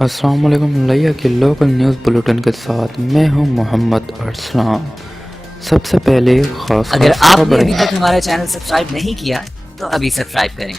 अस्सलाम वालेकुम। लिया की लोकल न्यूज़ बुलेटिन के साथ मैं हूं मोहम्मद अरसलान। सबसे पहले खास अगर खास आपने खबरें। अभी तक हमारा चैनल सब्सक्राइब नहीं किया तो अभी सब्सक्राइब करें।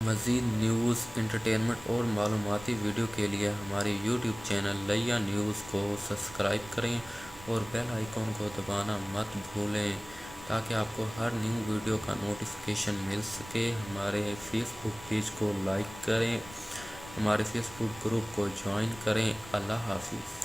मज़ीद न्यूज़, इंटरटेनमेंट और मालूमाती वीडियो के लिए हमारे यूट्यूब चैनल लिया न्यूज़ को सब्सक्राइब करें और बेल आइकॉन को दबाना मत भूलें ताकि आपको हर न्यू वीडियो का नोटिफिकेशन मिल सके। हमारे फेसबुक पेज को लाइक करें, हमारे फेसबुक ग्रुप को ज्वाइन करें। अल्लाह हाफिज़।